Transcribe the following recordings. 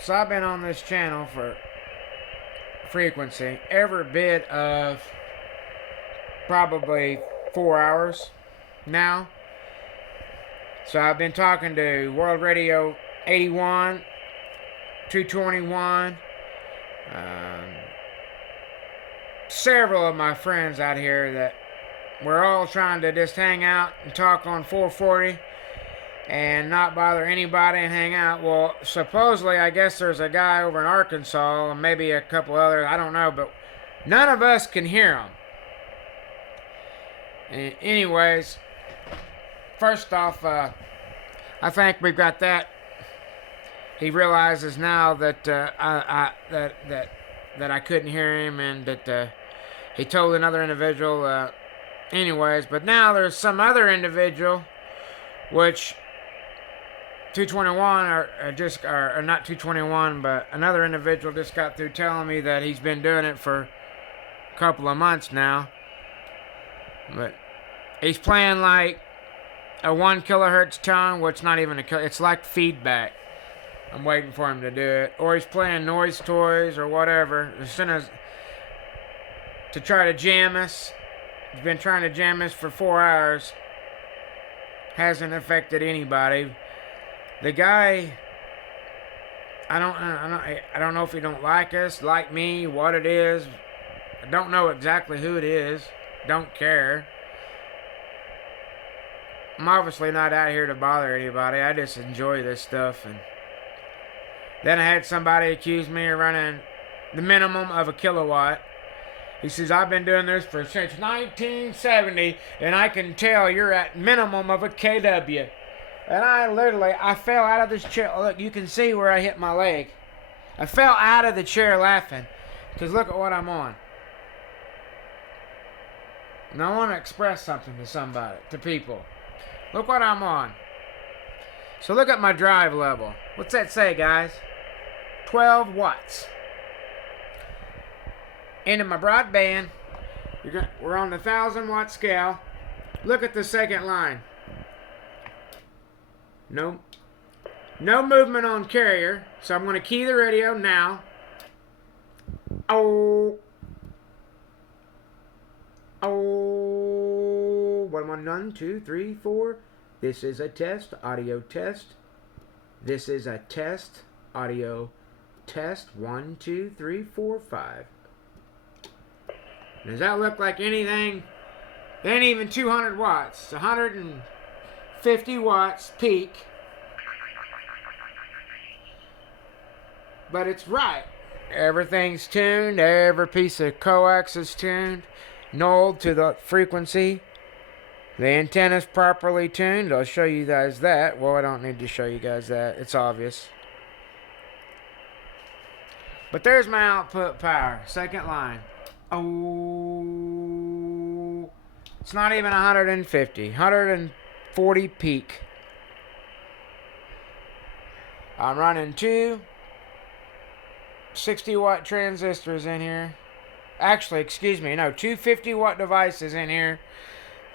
So I've been on this channel for frequency every bit of probably 4 hours now. So I've been talking to World Radio 81, 221, several of my friends out here that we're all trying to just hang out and talk on 440 and not bother anybody and hang out. Well, supposedly, I guess there's a guy over in Arkansas and maybe a couple others, I don't know, but none of us can hear him. Anyways, first off, I think we've got that. He realizes now that that I couldn't hear him, and that he told another individual. Anyways, but now there's some other individual, which 221 or not 221, but another individual just got through telling me that he's been doing it for a couple of months now. But he's playing like a 1 kilohertz tone, which not even it's like feedback. I'm waiting for him to do it. Or he's playing noise toys or whatever. As soon as to try to jam us. He's been trying to jam us for 4 hours. Hasn't affected anybody. The guy, I don't know if he don't like us, like me, what it is. I don't know exactly who it is. Don't care. I'm obviously not out here to bother anybody. I just enjoy this stuff. And then I had somebody accuse me of running the minimum of a kilowatt. He says, I've been doing this since 1970, and I can tell you're at minimum of a kW. And I fell out of this chair. Look, you can see where I hit my leg. I fell out of the chair laughing, because look at what I'm on. And I want to express something to somebody, to people. Look what I'm on. So look at my drive level. What's that say, guys? 12 watts. Into my broadband, we're on the 1,000-watt scale. Look at the second line. No movement on carrier, so I'm going to key the radio now. Oh. 1, 2, 3, 4. This is a test, audio test. This is a test, audio test. 1, 2, 3, 4, 5. Does that look like anything? It ain't even 200 watts. It's 150 watts peak. But it's right. Everything's tuned. Every piece of coax is tuned. Nulled to the frequency. The antenna's properly tuned. I'll show you guys that. Well, I don't need to show you guys that. It's obvious. But there's my output power. Second line. Oh, it's not even 150. 140 peak. I'm running two 60-watt transistors in here. Actually, excuse me, no, two 50-watt devices in here.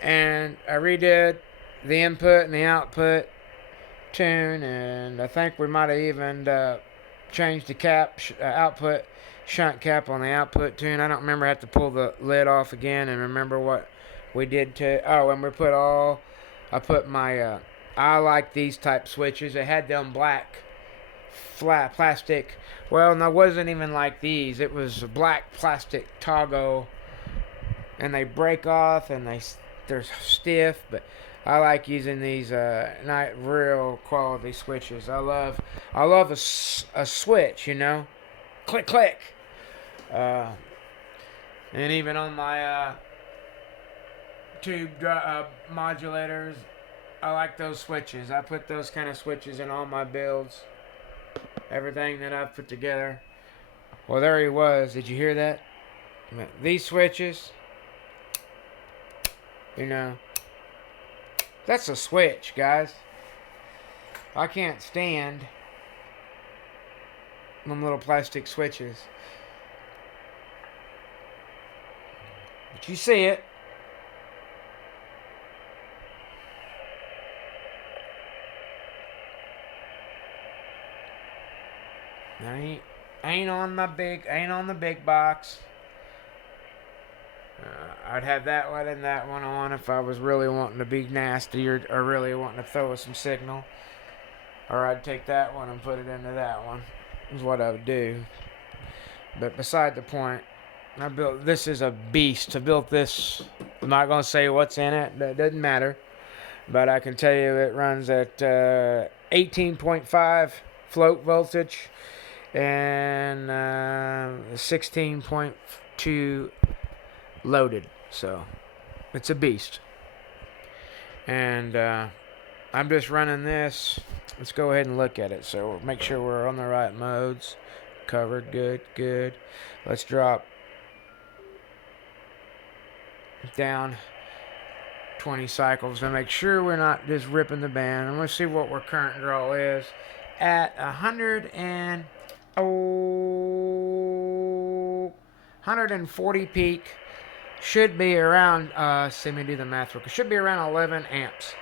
And I redid the input and the output tune. And I think we might have even changed the output shunt cap on the output tune. I don't remember. I have to pull the lid off again and remember what we did to. Oh, and I put my I like these type switches. It had them black flat plastic. Well, no, it wasn't even like these. It was a black plastic toggle, and they break off and they're stiff. But I like using these not real quality switches. I love a switch, you know, click click. And even on my tube modulators, I like those switches. I put those kind of switches in all my builds. Everything that I've put together. Well, there he was. Did you hear that? These switches, you know, that's a switch, guys. I can't stand them little plastic switches. But you see it. Ain't on the big box. I'd have that one and that one on if I was really wanting to be nasty or really wanting to throw us some signal. Or I'd take that one and put it into that one. Is what I would do. But beside the point, this is a beast. I built this. I'm not gonna say what's in it. That doesn't matter. But I can tell you it runs at 18.5 float voltage and 16.2 loaded. So it's a beast. And I'm just running this. Let's go ahead and look at it. So make sure we're on the right modes. Covered. Good. Let's drop down 20 cycles to make sure we're not just ripping the band. And let's see what our current draw is at 140 peak. Should be around see me do the math real quick. Should be around 11 amps.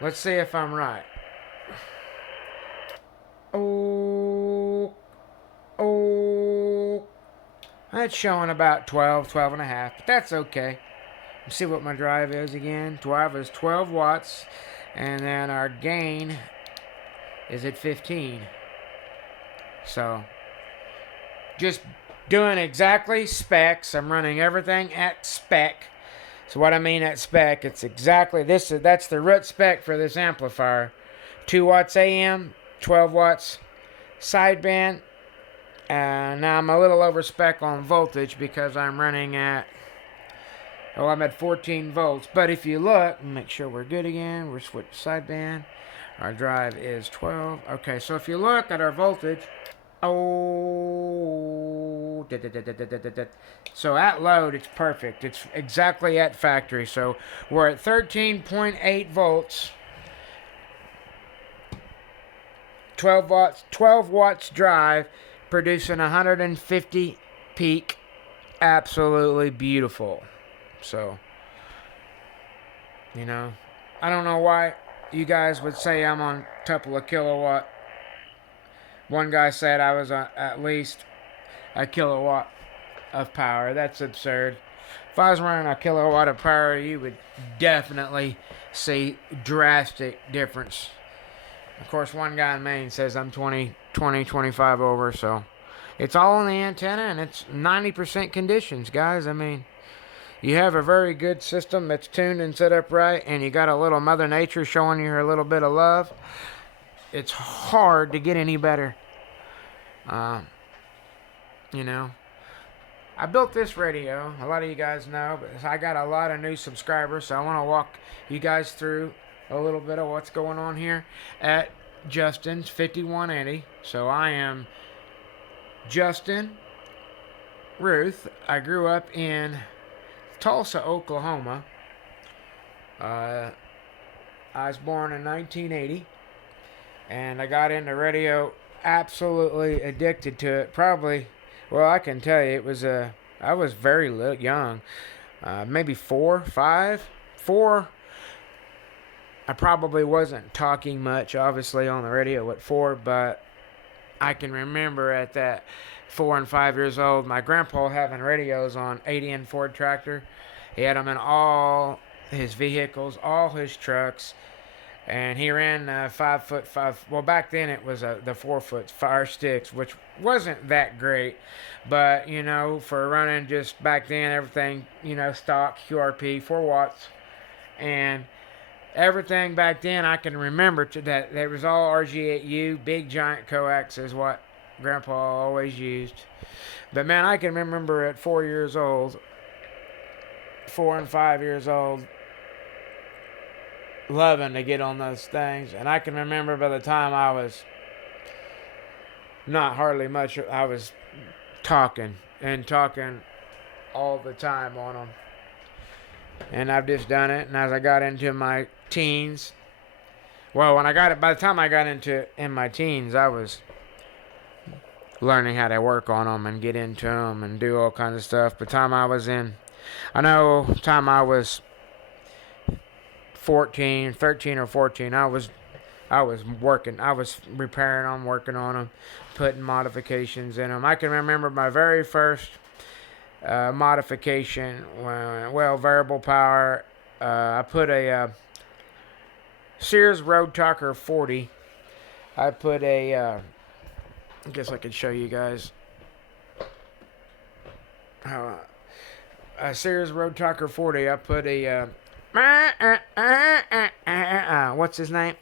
Let's see if I'm right. That's showing about 12 and a half, but that's okay. Let's see what my drive is again. Drive is 12 watts, and then our gain is at 15. So, just doing exactly specs. I'm running everything at spec. So what I mean at spec, it's exactly this. That's the root spec for this amplifier. 2 watts AM, 12 watts sideband. Now I'm a little over spec on voltage because I'm running at, I'm at 14 volts. But if you look, make sure we're good again. We're switch sideband. Our drive is 12. Okay, so if you look at our voltage, so at load, it's perfect. It's exactly at factory. So we're at 13.8 volts. 12 watts drive, producing 150 peak. Absolutely beautiful. So, I don't know why you guys would say I'm on a couple of kilowatt. One guy said I was on at least a kilowatt of power. That's absurd. If I was running a kilowatt of power, you would definitely see drastic difference. Of course, one guy in Maine says I'm 25 over, so it's all in the antenna, and it's 90% conditions, guys. I mean, you have a very good system that's tuned and set up right, and you got a little Mother Nature showing you her little bit of love. It's hard to get any better. I built this radio. A lot of you guys know, but I got a lot of new subscribers, so I want to walk you guys through a little bit of what's going on here at Justin's 5180. So I am Justin Ruth. I grew up in Tulsa, Oklahoma. I was born in 1980, and I got into radio, absolutely addicted to it. I can tell you, I was very young, maybe 4, 5, 4. I probably wasn't talking much, obviously, on the radio at 4, but I can remember at that 4 and 5 years old, my grandpa having radios on 80 Ford tractor. He had them in all his vehicles, all his trucks, and he ran 5'5". Well, back then it was the 4-foot fire sticks, which wasn't that great, but for running just back then, everything stock QRP 4 watts, and everything back then I can remember that there was all RG8U, big giant coax is what Grandpa always used. But man, I can remember at 4 and 5 years old, loving to get on those things. And I can remember by the time I was not hardly much, I was talking all the time on them. And I've just done it. And as I got into my teens, by the time I got in my teens, I was learning how to work on them and get into them and do all kinds of stuff. By the time I was 13 or 14, I was I was repairing them, working on them, putting modifications in them. I can remember my very first modification. Well, variable power. I put a Sears Road Talker 40. I put I guess I could show you guys how a Sears Road Talker 40. I put a what's his name?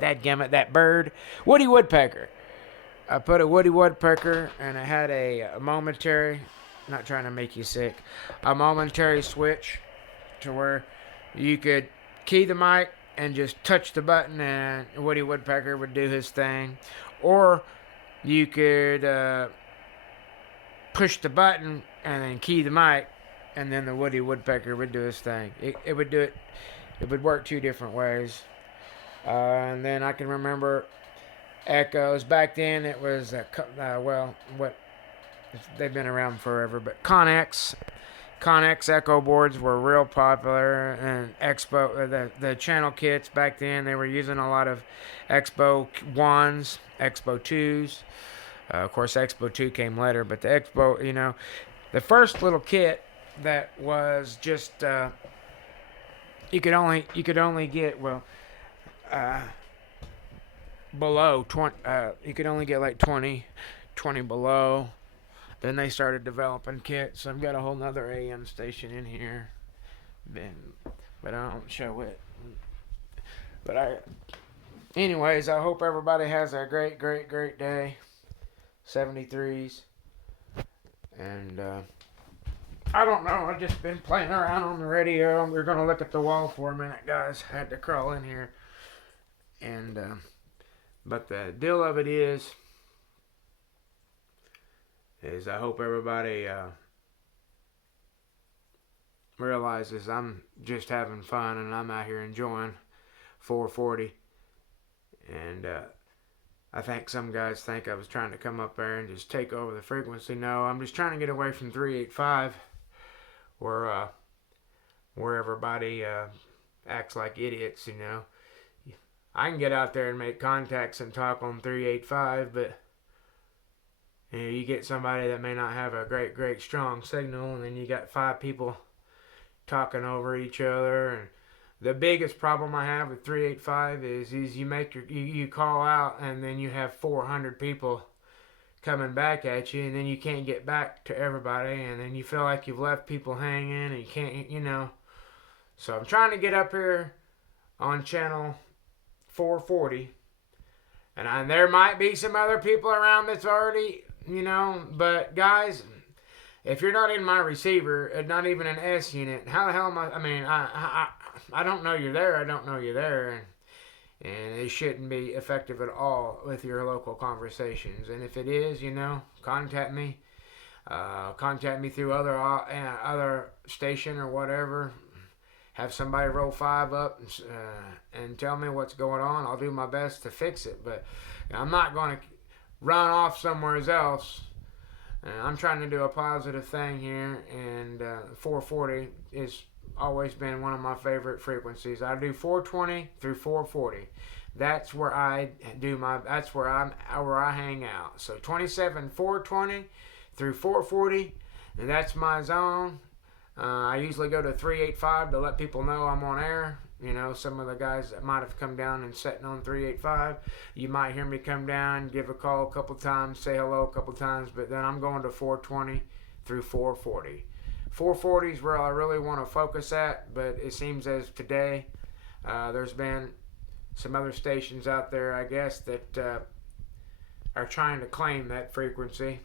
Dadgummit, that bird, Woody Woodpecker. I put a Woody Woodpecker, and it had a momentary. Not trying to make you sick. A momentary switch to where you could key the mic and just touch the button, and Woody Woodpecker would do his thing, or you could push the button and then key the mic, and then the Woody Woodpecker would do his thing. It would do it. It would work two different ways. And then I can remember echoes. Back then it was they've been around forever, but Connex echo boards were real popular, and Expo the channel kits back then, they were using a lot of Expo 1s, Expo 2s. Of course, Expo 2 came later, but the Expo, the first little kit that was just you could only get below 20. You could only get like 20 below. Then they started developing kits. I've got a whole nother AM station in here, but I don't show it. Anyways, I hope everybody has a great day. 73s, and I don't know. I've just been playing around on the radio. We're gonna look at the wall for a minute, guys. I had to crawl in here, and but the deal of it is I hope everybody realizes I'm just having fun, and I'm out here enjoying 440. And I think some guys think I was trying to come up there and just take over the frequency. No, I'm just trying to get away from 385, where everybody acts like idiots. I can get out there and make contacts and talk on 385, but you get somebody that may not have a great strong signal, and then you got 5 people talking over each other. And the biggest problem I have with 385 is you call out, and then you have 400 people coming back at you, and then you can't get back to everybody, and then you feel like you've left people hanging, and you can't. So I'm trying to get up here on channel 440, and there might be some other people around that's already, but guys, if you're not in my receiver, and not even an S unit, how the hell am I don't know you're there. I don't know you're there, and it shouldn't be effective at all with your local conversations. And if it is, contact me. Contact me through other station or whatever. Have somebody roll 5 up and tell me what's going on. I'll do my best to fix it, but I'm not going to run off somewhere else. I'm trying to do a positive thing here, and 440 is always been one of my favorite frequencies. I do 420 through 440. That's where that's where I hang out. So 27 420 through 440, and that's my zone. I usually go to 385 to let people know I'm on air. Some of the guys that might have come down and sitting on 385, you might hear me come down, give a call a couple times, say hello a couple times, but then I'm going to 420 through 440. 440 is where I really want to focus at, but it seems as today there's been some other stations out there, I guess, that are trying to claim that frequency.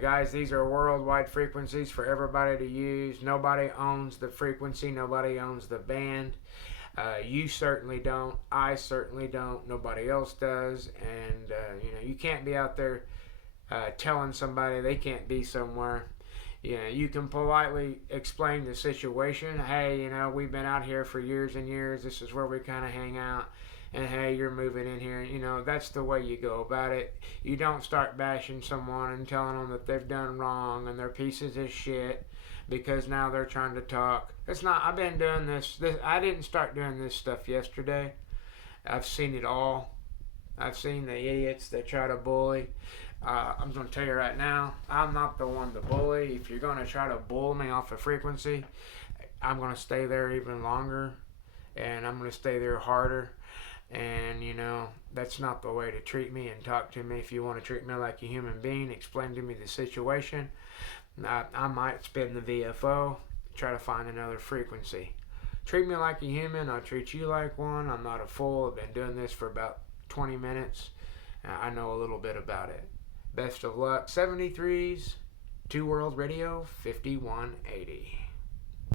Guys, these are worldwide frequencies for everybody to use. Nobody owns the frequency. Nobody owns the band. You certainly don't. I certainly don't. Nobody else does. And, you can't be out there telling somebody they can't be somewhere. You can politely explain the situation. Hey, we've been out here for years and years. This is where we kind of hang out. And hey, you're moving in here. That's the way you go about it. You don't start bashing someone and telling them that they've done wrong and they're pieces of shit. because now they're trying to talk. It's not. I've been doing this. I didn't start doing this stuff yesterday. I've seen it all. I've seen the idiots that try to bully. I'm going to tell you right now, I'm not the one to bully. If you're going to try to bull me off a frequency, I'm going to stay there even longer, and I'm going to stay there harder. And, that's not the way to treat me and talk to me. If you want to treat me like a human being, explain to me the situation. I might spin the VFO, try to find another frequency. Treat me like a human, I'll treat you like one. I'm not a fool. I've been doing this for about 20 minutes. I know a little bit about it. Best of luck. 73's, 2 World Radio, 5180.